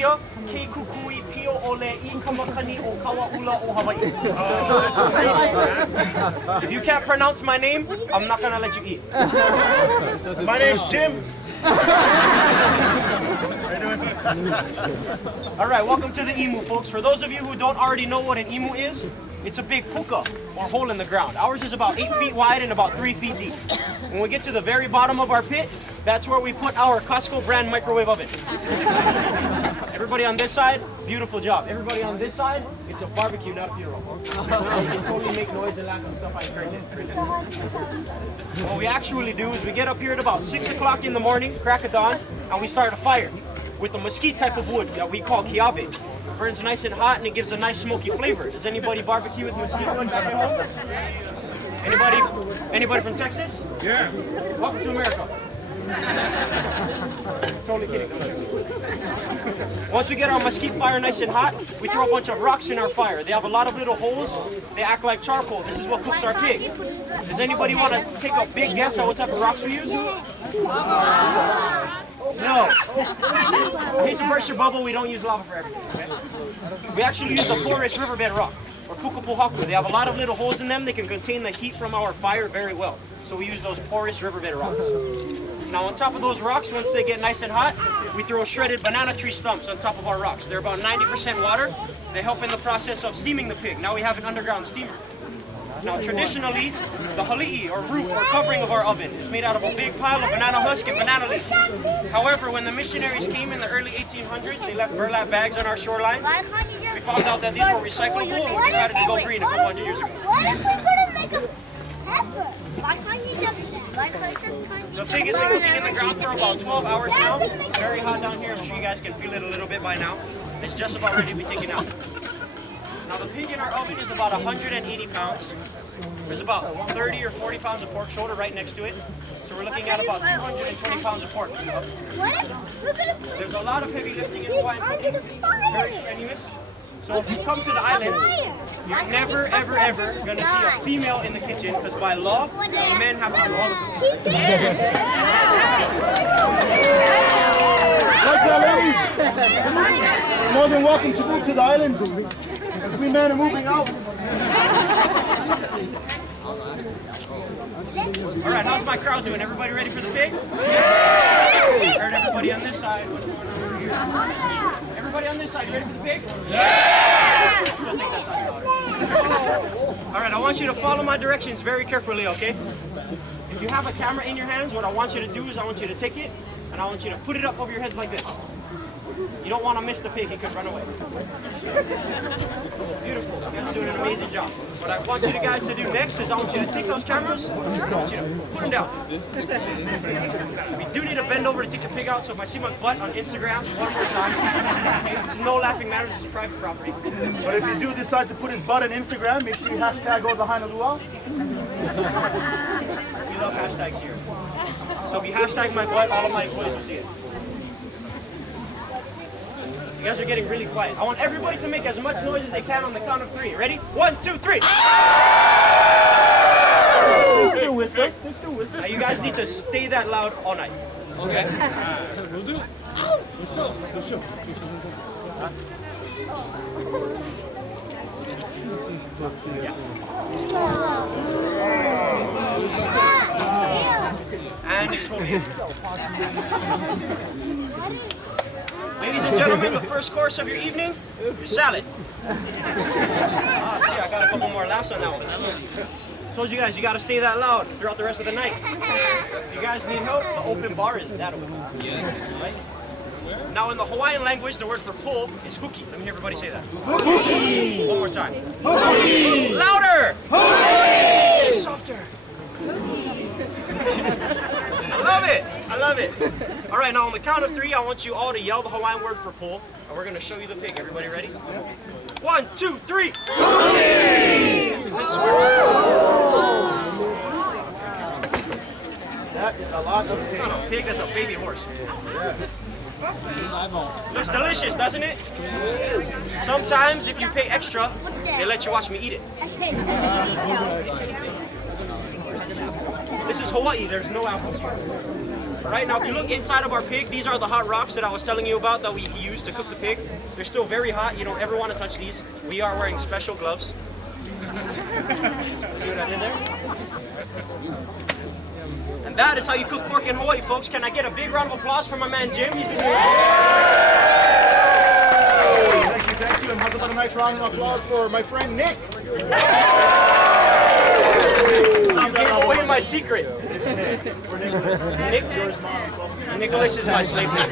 Kia, Ke Kukui, Pio Ole, I Kamakani, O Kawaula, O Hawaii. If you can't pronounce my name, I'm not gonna let you eat. My name's Jim. Alright, welcome to the emu, folks. For those of you who don't already know what an emu is, it's a big puka, or hole in the ground. Ours is about 8 feet wide and about 3 feet deep. When we get to the very bottom of our pit, that's where we put our Costco brand microwave oven. Everybody on this side, beautiful job. Everybody on this side, it's a barbecue, not a funeral. You can totally make noise and laugh and stuff. I encourage it. What we actually do is we get up here at about 6 o'clock in the morning, crack of dawn, and we start a fire with a mesquite type of wood that we call kiave. Burns nice and hot and it gives a nice smoky flavor. Does anybody barbecue with mesquite wood back at home? Anybody from Texas? Yeah. Welcome to America. Totally kidding. Once we get our mesquite fire nice and hot, we throw a bunch of rocks in our fire. They have a lot of little holes. They act like charcoal. This is what cooks our pig. Does anybody want to take a big guess at what type of rocks we use? No. I hate to burst your bubble, we don't use lava for everything. Okay? We actually use the porous riverbed rock, or pukapuhaku. They have a lot of little holes in them. They can contain the heat from our fire very well. So we use those porous riverbed rocks. Now on top of those rocks, once they get nice and hot, we throw shredded banana tree stumps on top of our rocks. They're about 90% water. They help in the process of steaming the pig. Now we have an underground steamer. Now traditionally, the hali'i, or roof or covering of our oven, is made out of a big pile of banana husk and banana leaf. However, when the missionaries came in the early 1800s, they left burlap bags on our shorelines. We found out that these were recyclable and we decided to go green a couple hundred years ago. The pig has been cooking in the ground for about 12 hours now. It's very hot down here. I'm sure you guys can feel it a little bit by now. It's just about ready to be taken out. Now the pig in our oven is about 180 pounds. There's about 30 or 40 pounds of pork shoulder right next to it. So we're looking at about 220 pounds of pork. There's a lot of heavy lifting in Hawaiian cooking, very strenuous. So if you come to the islands, you're never, ever, ever going to see a female in the kitchen because by law, men have to do all the cooking. Like that, ladies. You're more than welcome to move to the islands. As we men are moving out. All right, how's my crowd doing? Everybody ready for the pig? Yeah! Heard everybody on this side. What's going on over here? Everybody on this side, you ready for the pig? Yeah! All right, I want you to follow my directions very carefully, okay? If you have a camera in your hands, what I want you to do is I want you to take it and I want you to put it up over your heads like this. You don't want to miss the pig, he could run away. Beautiful, you guys are doing an amazing job. What I want you guys to do next is I want you to take those cameras, I want you to put them down. We do need to bend over to take the pig out, so if I see my butt on Instagram one more time, it's no laughing matter, this is private property. But if you do decide to put his butt on Instagram, make sure you hashtag Old Lahaina Luau. We love hashtags here. So if you hashtag my butt, all of my employees will see it. You guys are getting really quiet. I want everybody to make as much noise as they can on the count of 3. Ready? 1, 2, 3. They're still with us. They're still with us. Now you guys need to stay that loud all night. Okay. We'll do it. Let's show. And exfoliate. Ladies and gentlemen, the first course of your evening is salad. See, I got a couple more laughs on that one. Told you guys, you got to stay that loud throughout the rest of the night. If you guys need help, the open bar is that open. Yes. Right? Now in the Hawaiian language, the word for pull is huki. Let me hear everybody say that. Huki. One more time. Huki. Louder. Huki. Softer. I love it. I love it. All right, now on the count of 3, I want you all to yell the Hawaiian word for pull, and we're going to show you the pig. Everybody ready? 1, 2, 3. This That is a lot of It's not a pig, that's a baby horse. Looks delicious, doesn't it? Sometimes if you pay extra, they let you watch me eat it. This is Hawaii, there's no apples here. All right, now if you look inside of our pig, these are the hot rocks that I was telling you about that we use to cook the pig. They're still very hot. You don't ever want to touch these. We are wearing special gloves. See what I did there? And that is how you cook pork in Hawaii, folks. Can I get a big round of applause for my man Jim? He's been doing Thank you. And how about a nice round of applause for my friend Nick? You gave away my secret. Nick? Nicholas is my slave name.